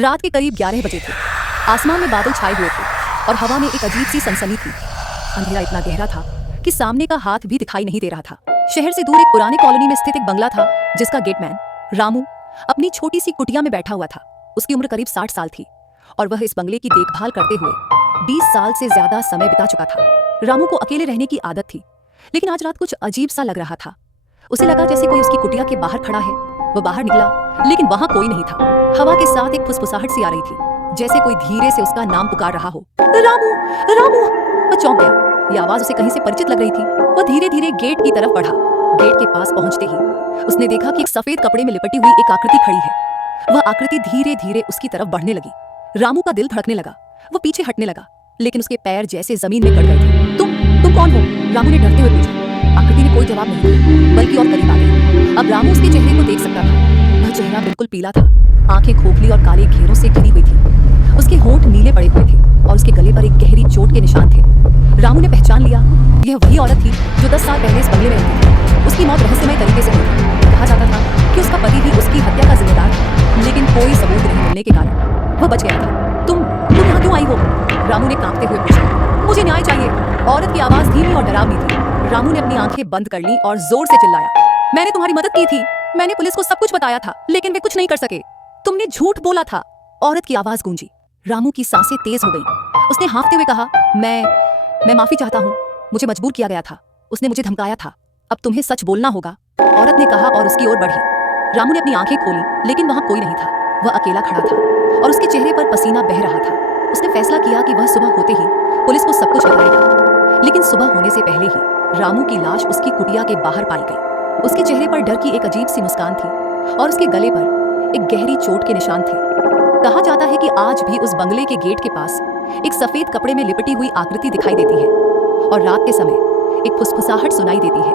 रात के करीब 11 बजे थे। आसमान में बादल छाए हुए थे और हवा में एक अजीब सी सनसनी थी। अंधेरा इतना गहरा था कि सामने का हाथ भी दिखाई नहीं दे रहा था। शहर से दूर एक पुरानी कॉलोनी में स्थित एक बंगला था जिसका गेटमैन रामू अपनी छोटी सी कुटिया में बैठा हुआ था। उसकी उम्र करीब 60 साल थी और वह इस बंगले की देखभाल करते हुए 20 साल से ज्यादा समय बिता चुका था। रामू को अकेले रहने की आदत थी, लेकिन आज रात कुछ अजीब सा लग रहा था। उसे लगा जैसे कोई उसकी कुटिया के बाहर खड़ा है। वह बाहर निकला, लेकिन वहां कोई नहीं था। हवा के साथ एक फुसफुसाहट सी आ रही थी, जैसे कोई धीरे से उसका नाम पुकार रहा हो। रामू, रामू! वह चौंक गया। यह आवाज उसे कहीं से परिचित लग रही थी। वह धीरे धीरे गेट की तरफ बढ़ा। गेट के पास पहुंचते ही उसने देखा कि एक सफेद कपड़े में लिपटी हुई एक आकृति खड़ी है। वह आकृति धीरे धीरे उसकी तरफ बढ़ने लगी। रामू का दिल धड़कने लगा। वह पीछे हटने लगा, लेकिन उसके पैर जैसे जमीन में गड़ गए थे। तुम कौन हो? रामू ने डरते हुए पूछा। आकृति ने कोई जवाब नहीं दिया, बल्कि और करीब आ गई। अब रामू उसके चेहरे को देख सकता था। वह चेहरा बिल्कुल पीला था, आंखें खोखली और काले घेरों से घिरी हुई थी। उसके होंठ नीले पड़े हुए थे और उसके गले पर एक गहरी चोट के निशान थे। रामू ने पहचान लिया, यह वही औरत थी जो 10 साल पहले इस बंगले में रहती थी। उसकी मौत रहस्यमय तरीके से हुई थी। कहा जाता था कि उसका पति भी उसकी हत्या का जिम्मेदार था, लेकिन कोई सबूत नहीं मिलने के कारण वह बच गया था। तुम यहाँ क्यों आई हो? रामू ने कांपते हुए पूछा। मुझे न्याय चाहिए। औरत की आवाज धीमी और डरावनी थी। रामू ने अपनी आंखें बंद कर ली और जोर से चिल्लाया, मैंने तुम्हारी मदद की थी। मैंने पुलिस को सब कुछ बताया था, लेकिन वे कुछ नहीं कर सके। तुमने झूठ बोला था। औरत की आवाज गूंजी। रामू की सांसें तेज हो गईं। उसने हाँफते हुए कहा, मैं माफी चाहता हूँ। मुझे मजबूर किया गया था। उसने मुझे धमकाया था। अब तुम्हें सच बोलना होगा, औरत ने कहा और उसकी ओर बढ़ी। रामू ने अपनी आंखें खोली, लेकिन वहां कोई नहीं था। वह अकेला खड़ा था और उसके चेहरे पर पसीना बह रहा था। उसने फैसला किया कि वह सुबह होते ही पुलिस को सब कुछ बताएगा। लेकिन सुबह होने से पहले ही रामू की लाश उसकी कुटिया के बाहर पाई गई। उसके चेहरे पर डर की एक अजीब सी मुस्कान थी और उसके गले पर एक गहरी चोट के निशान थे। कहा जाता है कि आज भी उस बंगले के गेट के पास एक सफेद कपड़े में लिपटी हुई आकृति दिखाई देती है और रात के समय एक फुसफुसाहट सुनाई देती है।